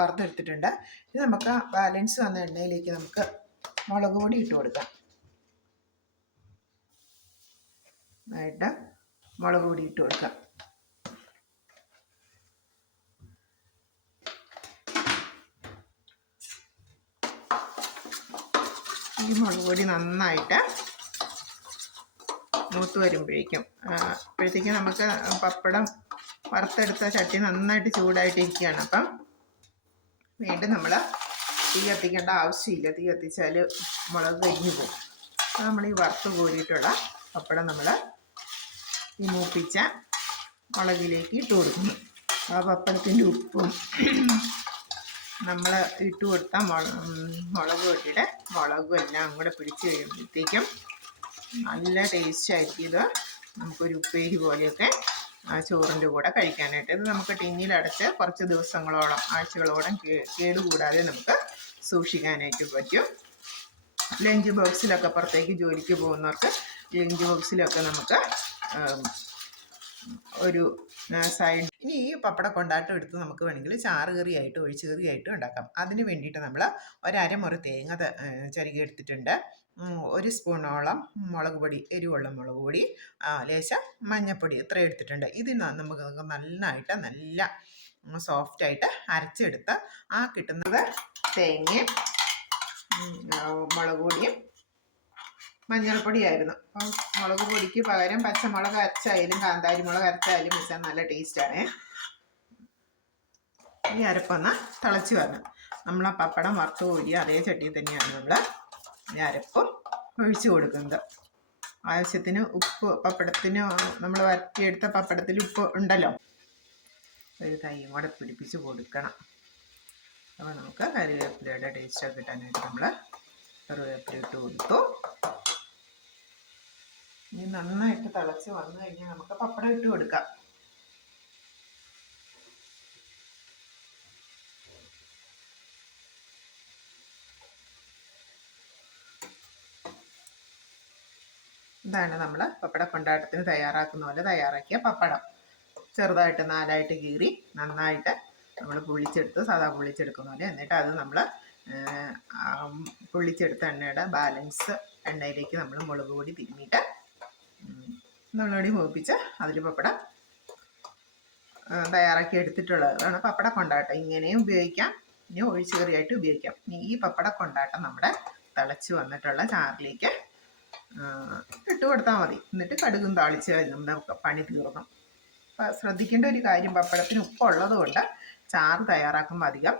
വറുത്തെടുത്തിട്ടുണ്ട്. ഇത് നമുക്ക് ബാലൻസ് വന്ന എണ്ണയിലേക്ക് നമുക്ക് മുളക് പൊടി ഇട്ട് കൊടുക്കാം. ആയിട്ട് മുളക് പൊടി ഇട്ട് കൊടുക്കാം. ഈ മുളക് പൊടി നന്നായിട്ട് മൂത്ത് വരുമ്പോഴേക്കും അപ്പോഴത്തേക്കും നമുക്ക് പപ്പടം വറുത്തെടുത്ത ചട്ടി നന്നായിട്ട് ചൂടായിട്ടിരിക്കുകയാണ്. അപ്പം വീണ്ടും നമ്മൾ തീ കത്തിക്കേണ്ട ആവശ്യമില്ല. തീ കത്തിച്ചാൽ മുളക് കരിഞ്ഞു പോകും. നമ്മൾ ഈ വറുത്ത് കോരിയിട്ടുള്ള പപ്പടം നമ്മൾ ഈ മൂപ്പിച്ച മുളകിലേക്ക് ഇട്ട് കൊടുക്കുന്നു. ആ പപ്പടത്തിന്റെ ഉപ്പും നമ്മൾ ഇട്ട് കൊടുത്ത മുളക് പൊട്ടിയുടെ മുളകും എല്ലാം കൂടെ പിടിച്ച് കഴിയുമ്പോഴത്തേക്കും നല്ല ടേസ്റ്റ് ആയിരിക്കും ഇത്. നമുക്കൊരു ഉപ്പേരി പോലെയൊക്കെ ആ ചോറിന്റെ കൂടെ കഴിക്കാനായിട്ട്. ഇത് നമുക്ക് ടിന്നിലടച്ച് കുറച്ച് ദിവസങ്ങളോളം ആഴ്ചകളോളം കേടുകൂടാതെ നമുക്ക് സൂക്ഷിക്കാനായിട്ട് പറ്റും. ലഞ്ച് ബോക്സിലൊക്കെ പുറത്തേക്ക് ജോലിക്ക് പോകുന്നവർക്ക് ലഞ്ച് ബോക്സിലൊക്കെ നമുക്ക് ഒരു സൈഡ് ഇനി ഈ പപ്പട കൊണ്ടാട്ടം എടുത്ത് നമുക്ക് വേണമെങ്കിൽ ചാറ് കറിയായിട്ട് ഒഴിച്ചു കറിയായിട്ടും ഉണ്ടാക്കാം. അതിന് വേണ്ടിയിട്ട് നമ്മൾ ഒരമുറി തേങ്ങ ചരുകി എടുത്തിട്ടുണ്ട്. ഒരു സ്പൂണോളം മുളക് പൊടി എരിവുള്ള മുളക് പൊടി ലേശം മഞ്ഞൾപ്പൊടി ഇത്ര എടുത്തിട്ടുണ്ട്. ഇത് നമുക്ക് നന്നായിട്ട് നല്ല സോഫ്റ്റായിട്ട് അരച്ചെടുത്ത് ആ കിട്ടുന്നത് തേങ്ങയും മുളക് പൊടിയും മഞ്ഞൾപ്പൊടിയായിരുന്നു. അപ്പം മുളക് പൊടിക്ക് പകരം പച്ചമുളക് അരച്ചായാലും കാന്താരി മുളക് അരച്ചായാലും വെച്ചാൽ നല്ല ടേസ്റ്റാണ് ഈ അരപ്പൊന്ന് തിളച്ച് വരണം. നമ്മൾ ആ പപ്പടം വറുത്ത് കോരി അതേ ചട്ടിയിൽ തന്നെയാണ് നമ്മൾ ഈ അരപ്പും ഒഴിച്ച് കൊടുക്കുന്നത്. ആവശ്യത്തിന് ഉപ്പ് പപ്പടത്തിന് നമ്മൾ വരട്ടിയെടുത്ത പപ്പടത്തിൽ ഉപ്പ് ഉണ്ടല്ലോ. ഒരു തൈയും കൂടെ പിടിപ്പിച്ച് കൊടുക്കണം. അപ്പോൾ നമുക്ക് കറിവേപ്പിലയുടെ ടേസ്റ്റൊക്കെ കിട്ടാനായിട്ട് നമ്മൾ കറിവേപ്പില ഇട്ട് കൊടുത്തു. ഇനി നന്നായിട്ട് തിളച്ച് വന്നു കഴിഞ്ഞാൽ നമുക്ക് പപ്പടം ഇട്ട് കൊടുക്കാം. ഇതാണ് നമ്മൾ പപ്പട കൊണ്ടാട്ടത്തിന് തയ്യാറാക്കുന്ന പോലെ തയ്യാറാക്കിയ പപ്പടം. ചെറുതായിട്ട് നാലായിട്ട് കീറി നന്നായിട്ട് നമ്മൾ പുളിച്ചെടുത്ത് സാധാ പുളിച്ചെടുക്കുന്ന പോലെ എന്നിട്ട് അത് നമ്മൾ പുളിച്ചെടുത്ത എണ്ണയുടെ ബാലൻസ് എണ്ണയിലേക്ക് നമ്മൾ മുളക് പൊടി തിരുമ്മിയിട്ട് നമ്മളോടി മൂപ്പിച്ച് അതിൽ പപ്പട തയ്യാറാക്കി എടുത്തിട്ടുള്ളതാണ് പപ്പട കൊണ്ടാട്ടം. ഇങ്ങനെയും ഉപയോഗിക്കാം. ഇനി ഒഴിച്ചു കറിയായിട്ട് ഉപയോഗിക്കാം. ഇനി ഈ പപ്പട കൊണ്ടാട്ടം നമ്മുടെ തിളച്ച് വന്നിട്ടുള്ള ചാറിലേക്ക് ഇട്ട് കൊടുത്താൽ മതി. എന്നിട്ട് കടുകും താളിച്ച് നമ്മുടെ പണി തീർന്നു. അപ്പം ശ്രദ്ധിക്കേണ്ട ഒരു കാര്യം പപ്പടത്തിന് ഉപ്പുള്ളത് കൊണ്ട് ചാറ് തയ്യാറാക്കുമ്പോൾ അധികം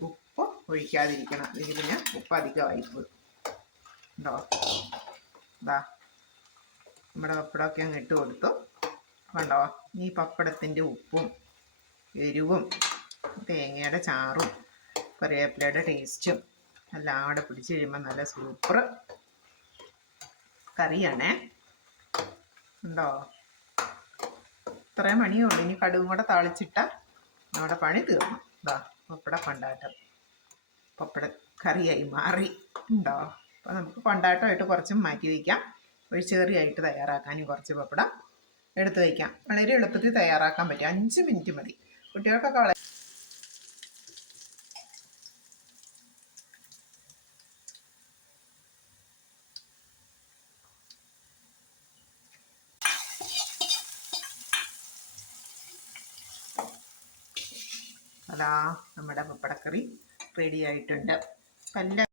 ഉപ്പ് ഒഴിക്കാതിരിക്കണം. ഇതിന് ഉപ്പ് അധികമായി പോകും ഉണ്ടോ? ഇതാ നമ്മുടെ പപ്പടമൊക്കെ അങ്ങ് ഇട്ട് കൊടുത്തു. കണ്ടോ? ഈ പപ്പടത്തിന്റെ ഉപ്പും എരിവും തേങ്ങയുടെ ചാറും കറിവേപ്പിലയുടെ ടേസ്റ്റും എല്ലാം കൂടെ പിടിച്ച് കഴിയുമ്പോൾ നല്ല സൂപ്പർ കറിയാണേ. ഉണ്ടോ? ഇത്രയും മണിയുള്ളൂ ഇനി കടുകും കൂടെ താളിച്ചിട്ട നമ്മുടെ പണി തീർന്നു. ഇതാ പപ്പട കൊണ്ടാട്ടം പപ്പട കറിയായി മാറി. ഉണ്ടോ? അപ്പോൾ നമുക്ക് കൊണ്ടാട്ടമായിട്ട് കുറച്ചും മാറ്റി വയ്ക്കാം. ഒഴിച്ച് കറിയായിട്ട് തയ്യാറാക്കാനും കുറച്ച് പപ്പടം എടുത്ത് വയ്ക്കാം. വളരെ എളുപ്പത്തിൽ തയ്യാറാക്കാൻ പറ്റും. അഞ്ച് മിനിറ്റ് മതി. കുട്ടികൾക്കൊക്കെ വളരെ അതാ നമ്മുടെ പപ്പടക്കറി റെഡി ആയിട്ടുണ്ട്. അപ്പം എല്ലാ